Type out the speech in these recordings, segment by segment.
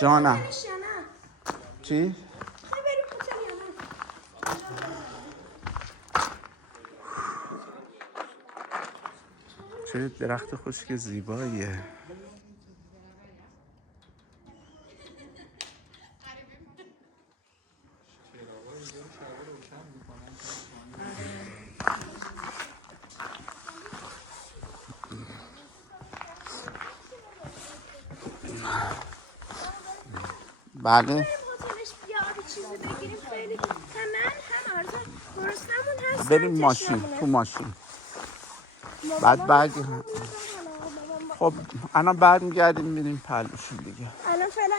جانم چی؟ چه درخت خشک زیباییه. بله بریم ماشین تو ماشین بعد خب الان برمیگردیم میریم پهلوشون دیگه. الان فعلا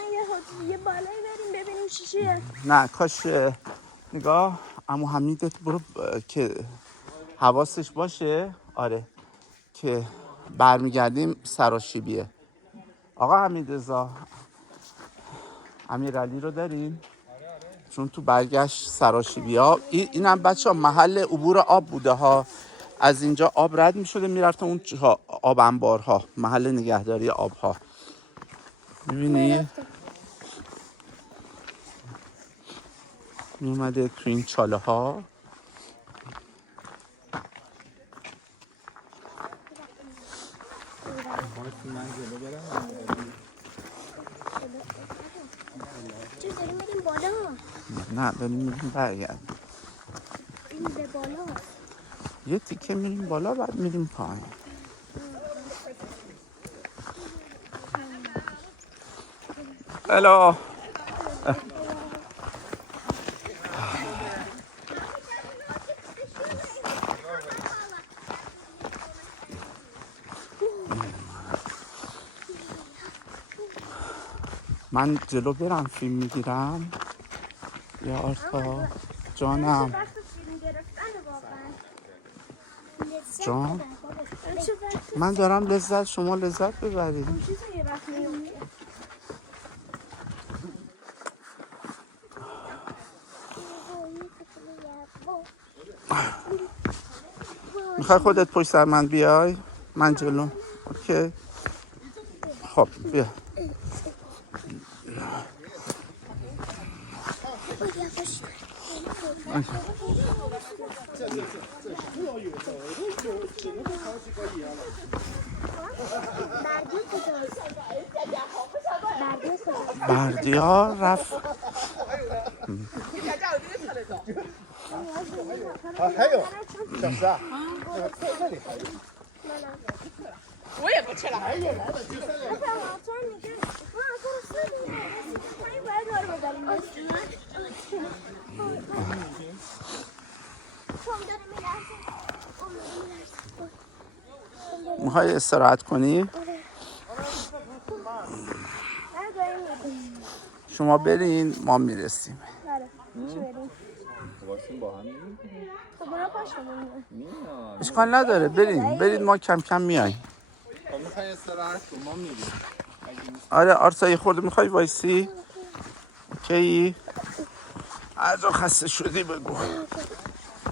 یه بالایی بریم ببینیم چی چیه. نه کاش نگاه عمو حمیدت برو که حواسش باشه. آره که برمیگردیم سراشیبیه. آقا حمیدرضا امیرعلی رو داریم چون تو برگشت سراشیبی ها. اینم بچه ها محل عبور آب بوده ها. از اینجا آب رد می شده میرفته اون آب انبارها، محل نگهداری آب ها. میبینی؟ میومده تو این چاله ها. چه داریم بریم بالا؟ نه داریم میریم برگرد. این به بالا یه تیکه میریم بالا بعد میریم پایین. الو من جلو برم فیلم میگیرم یا آرتا جانم جان من دارم لذت شما لذت ببرید. میخوای خودت پشت سر من بیای من جلو. اوکی خب بیا. بردیا رفت. میخوای استراحت کنی؟ شما برین ما میرسیم. اشکال نداره برین ما کم کم میاییم. میخوای استراحت کن ما میریم. آره آرتا یه خورده میخوای وایسی؟ اوکی از خسته شدی بگو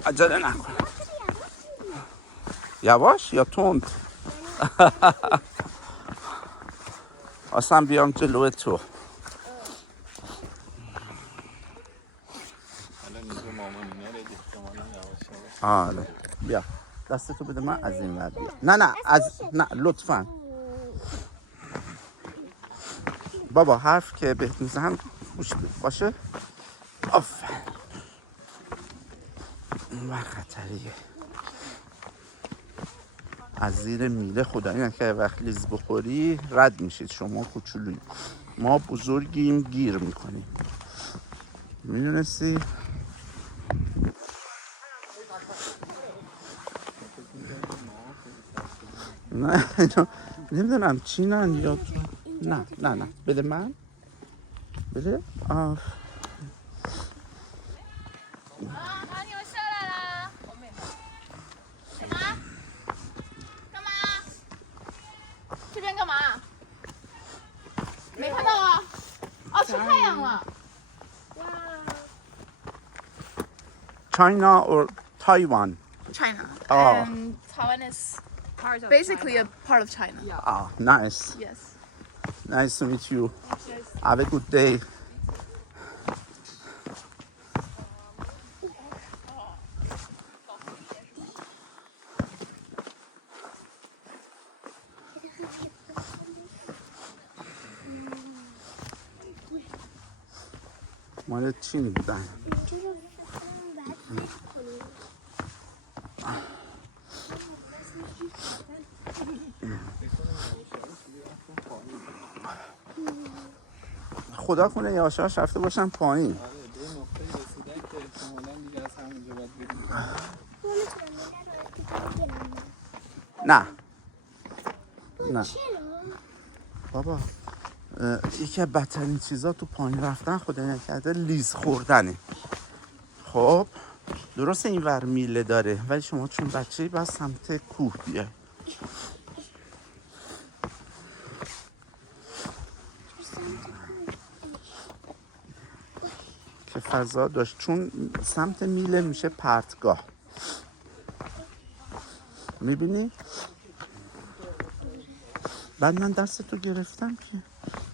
عجله نکن. یواش یا تند؟ اصلا بیام جلوی تو. آره بیا دستتو بده من از این ور بیا. نه لطفا بابا حرف که بهت میزنم گوش باشه. آفرین این ور خطریه. از زیر میله خدایی نکنه وقت لیز بخوری رد میشید. شما کوچولویی ما بزرگیم گیر میکنیم. میدونستی؟ نه نمیدونم چینن یا نه بده من بده. آه. China or Taiwan? China. Oh. And Taiwan is basically a part of China. Oh, nice. Yes. Nice to meet you. Have a good day. مال چین بودن. خدا کنه یاشاش رفته باشن پایین. به نقطه رسیدن که احتمالاً دیگه از همونجا باید بریم. نه نه بابا یکی از بدترین چیزا تو پایین رفتن خدا نکرده لیز خوردنه. خب درست این ور میله داره ولی شما چون بچه‌ای باید سمت کوه بیای. که فضا داشت چون سمت میله میشه پرتگاه. میبینی؟ بعد من دستتو گرفتم که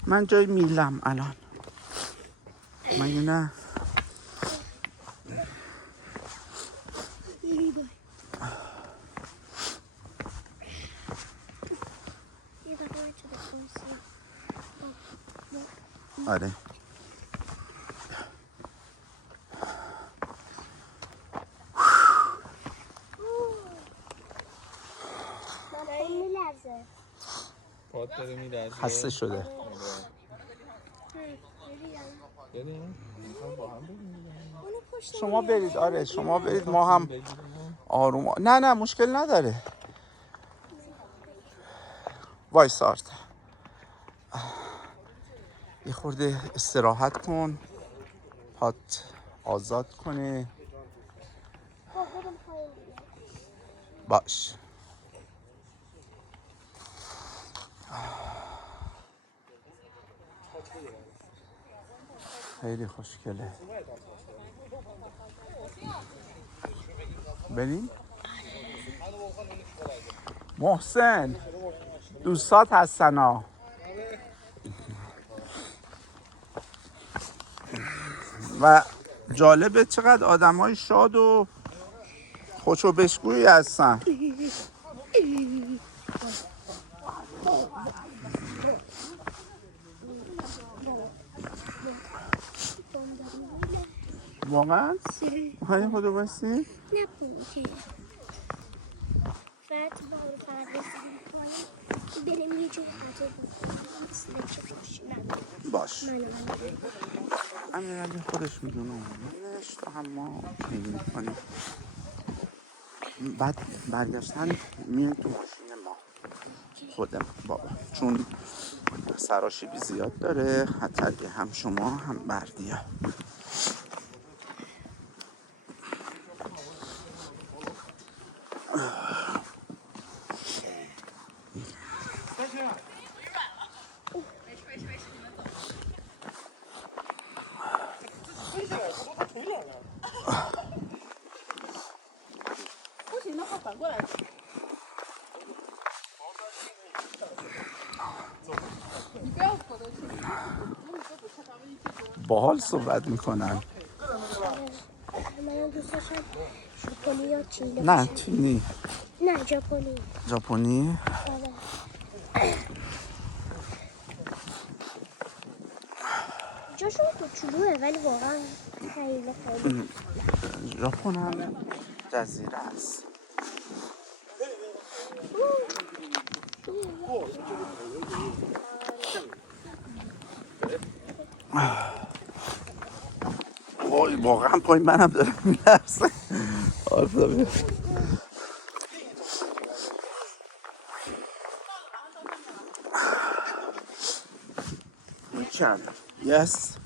من جای میلم الان مگه نه؟ آره پات داره میلرزه. خسته شده. بریم؟ با هم بریم. شما برید. آره شما برید ما هم آروم. نه مشکل نداره. وایسارد یه خورده استراحت کن پات آزاد کنه. باش خیلی خوشگله. بریم محسن دوستات هستن ها. و جالبه چقدر آدمای شاد و خوشو بشگویی هستن. واقعا؟ های خدا باشی؟ نه پونکه فقط رسیدیم پایین بریم یه جور باش امیرالی خودش میدونه اومدنش تو هم ما اوکی میکنیم. بعد برگشتن میان تو ماشین ما خودم بابا چون سراشیبی زیاد داره خطریه هم شما هم بردیا. باحال صحبت میکنن. من دوست داشتم ژاپنی یا چینی نه باشم. چینی. نه ژاپنی. ژاپنی. جاشون کوچولوه ولی واقعا خیلی خیلی ژاپن هم جزیره است. وای واقعا پای منم داره میلرزه. آفتابی میکن. یس